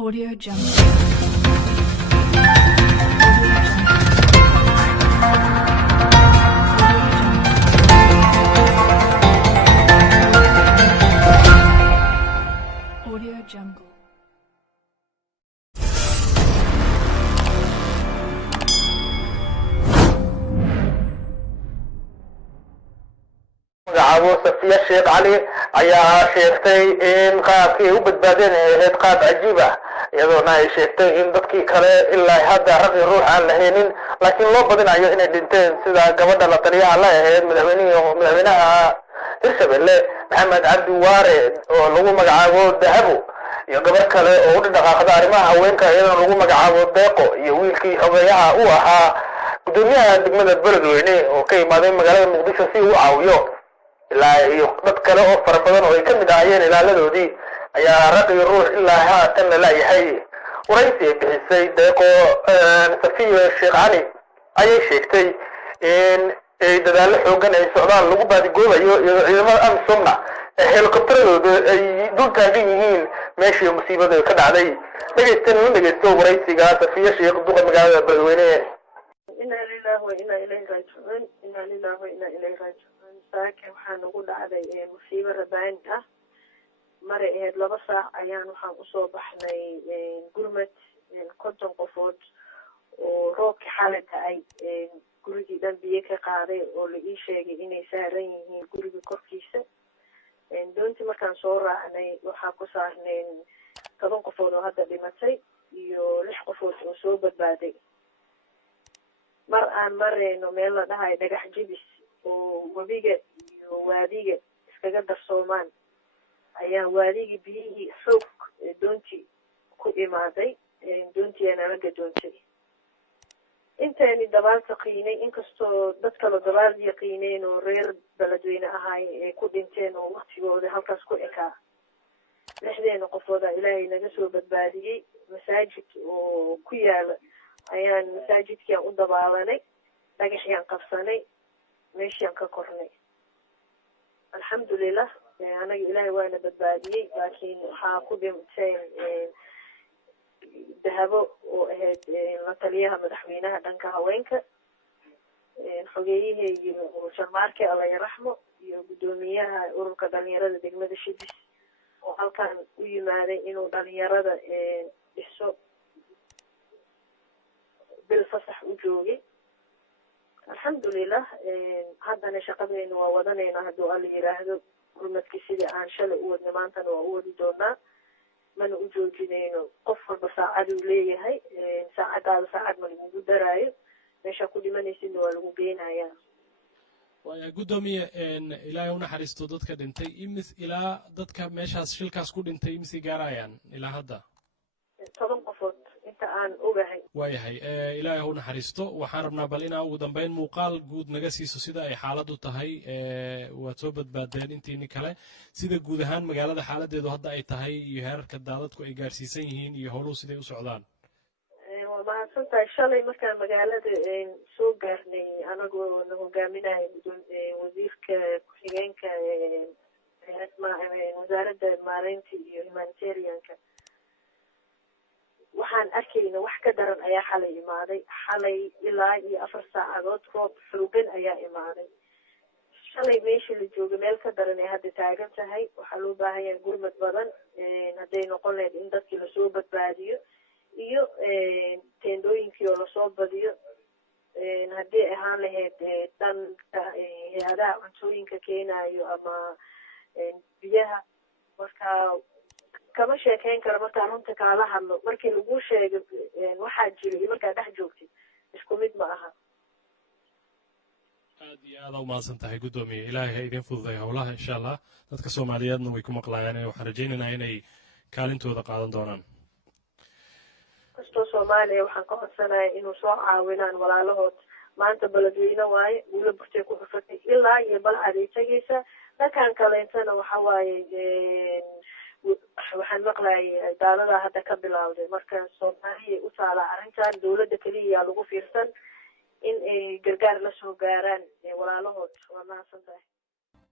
Audio Jungle. Audio Jungle. magacaabo Safiya Sheekh Cali ayaa sheegtay in qaabkii u badbaadeen ahayd qaab cajiib ah iyadoona ay sheegtay in dadkii kale ilaa hadda raqi ruux aan la haynin laakiin loo badinayo inay dhinteen sida gabadha la taliyaha la ahayd madaxweynaha Hirshabelle Maxamed Cabdi Waare oo lagu magacaabo Dahabo iyo gabar kale oo u dhaqaaqda arrimaha haweenka iyadoo lagu magacaabo Deeqo iyo wiilkii xogeyaha u ahaa gudoomiyaha degmada Beledweyne oo ka imaaday magaalada Muqdisho si uu caawiyo ilaa iyo dad kale oo fara badan oo ay ka mid ahaayeen ilaaladoodii ayaa raqi ruux ilaa haatan la laayahay waraysi ay bixisay Deeqo Safiya Sheekh Cali ayay sheegtay in dadaallo xoogan ay socdaan lagu baadigoobayo iyo ciidamada amsomna helikobtaradooda ay dul taagan yihiin meeshii musiibada ka dhacday dhegeysto waraysiga Safiya Sheekh duqa magaalada Beledweyne. إنا لله وإنا إليه راجعون إنا لله وإنا إليه راجعون ساكن waxaan ugu dhacday musiibo rabaan ah mar ee 2 saac ayaan waxaan u soo baxnay gurmad konton qofood oo roobka xalada ay gurigii dhan biyo ka qaaday oo la ii sheegay inay saaran yihiin guriga korkiisa doontii markaan soo raacnay waxaa ku saarnay 10 qofood oo hadda dhimatay iyo 6 qofood oo soo badbaaday mar aan mareyno meel la dhahay dhagax jibis oo wabiga iyo waadiga iskaga darsoomaan ayaa waadiga biyihii xoog doontii ku imaaday doontii nala gadoontay intaani dabaal taqiinay inkastoo dad kale dabaal yaqiineen oo reer Beledweyne ahaay ee ku dhinteen oo waqtigooda halkaas ku ekaa 6 qofood Ilaahay naga soo badbaadiyay masaajid oo ku yaala ayaan masaajidkii u dabaalanay dhagaxyaan qabsanay meeshaan ka kornay alxamdulillah anaga Ilaahay waana badbaadiyay laakiin waxaa ku dhintay Dahabo oo ahayd la taliyaha madaxweynaha dhanka haweenka xogeeyihii iyo Sharmaarke Allah yarxamo iyo gudoomiyaha ururka dhalinyarada degmada Shibis oo halkan u yimaaday inuu dhalinyarada dhiso بالفصح وجوجي الحمد لله هذا نشقدنا ووضعنا هدو اللي يراهدو رمت كسيدي عن شل أودنا مانتنا وأودي دونا من وجوجينه قفر بساعد وليه هاي ساعد على ساعد من موجود راي نشقد من يسند والمبين هيا ويا قدومي إن إلى يوم حريستو ضدك دنتي إمس إلى ضدك مش هالشيل كاسكود دنتي إمس جارايان إلى هذا طبعا قفر aan ogahay waayahay ilaahay uu naxariisto waxaan rabnaa bal inaa ugu dambeyn muuqaal guud naga siiso sida ay xaaladdu tahay waa soo badbaadeen intii kale sida guud ahaan magaalada xaaladeedu hadda ay tahay iyo heerarka daadadku ay gaarsiisan yihiin iyo howluhu siday u socdaan waa mahadsantahay shalay markaan magaalada soo gaarnay anagoo na hogaaminaya wasiirka ku-xigeenka wasaaradda maareynta iyo humanitarianka waxaan arkayna wax ka daran ayaa xalay imaaday xalay ilaa iyo 4 saacadood roob xoogan ayaa imaaday shalay meeshii la joogo meel ka daran ay hadda taagan tahay waxaa loo baahan yahay gurmad badan hadday noqon lahayd in dadkii lasoo badbaadiyo iyo teendooyinkii oo lasoo badiyo haddii ahaan lahayd dhanka hay-adaha cuntooyinka keenayo ama biyaha marka kama sheekayn karo markaa runta kaala hadlo markii lagu sheego waxaa jiray markaa dhex joogtay isku mid ma aha aad iyo aad u mahadsan tahay gudoomiye ilaahay ha idin fududay howlaha insha Allah dadka Soomaaliyeedna way ku maqlaayaan waxaan rajaynaynaa inay kaalintooda qaadan doonaan kastoo Soomaaliya waxaan ka codsanayaa inuu soo caawinaan walaalahood maanta Beledweyne waaye wala burtay ku xufatay ilaa iyo bal adeegaysa dadkan kaleentana waxa waaye waxaan maqlaayay daalada hadda ka bilowday marka Soomaaliya u taala arrintan dawladda kaliya lagu fiirsan in ay gargaar la soo gaaraan walaalahood waa mahadsantahay